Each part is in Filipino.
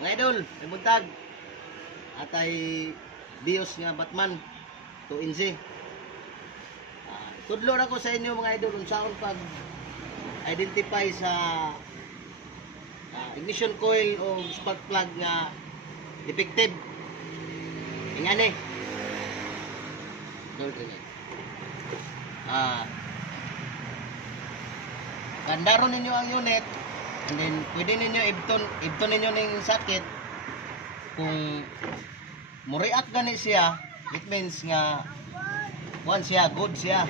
Mga idol, ay buntag. At ay Dios nga Batman to NZ. Tudlo na ko sa inyo mga idol kung saan pag identify sa ignition coil o spark plug nga defective. Ingani. Kandaron ninyo ang unit and then pwede ninyo ibton ninyo ng sakit. Kung mo-react gani siya, it means nga one siya, good siya.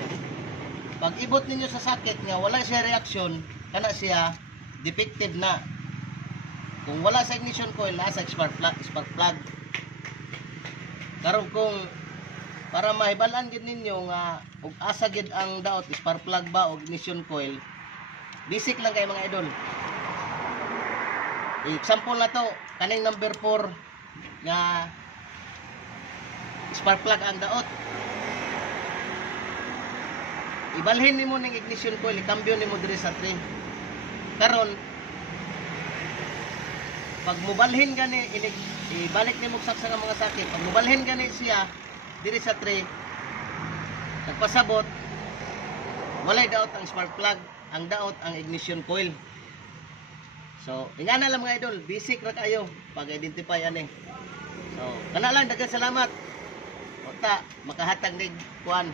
Pag ibot ninyo sa sakit nga wala siya reaction, kana siya defective na. Kung wala sa ignition coil, nasa spark plug. Karon kung para mahibalan gid ninyo nga ug asa gid ang daot spark plug ba o ignition coil, basic lang kay mga idol. Example na to, kaning number 4 nga spark plug ang daot. Ibalhin nimo ning ignition coil, ikambyo nimo diri sa 3. Karon pag mubalhin gani ibalik nimo saksa nga mga sakit. Pag mubalhin gani siya diri sa 3, nagpasabot walay daot ang spark plug, ang daot ang ignition coil. So, ingana lang mga idol, basic ra kayo pag-identify ani. So, kana lang, daghang salamat. Ota, makahatag nig kuan.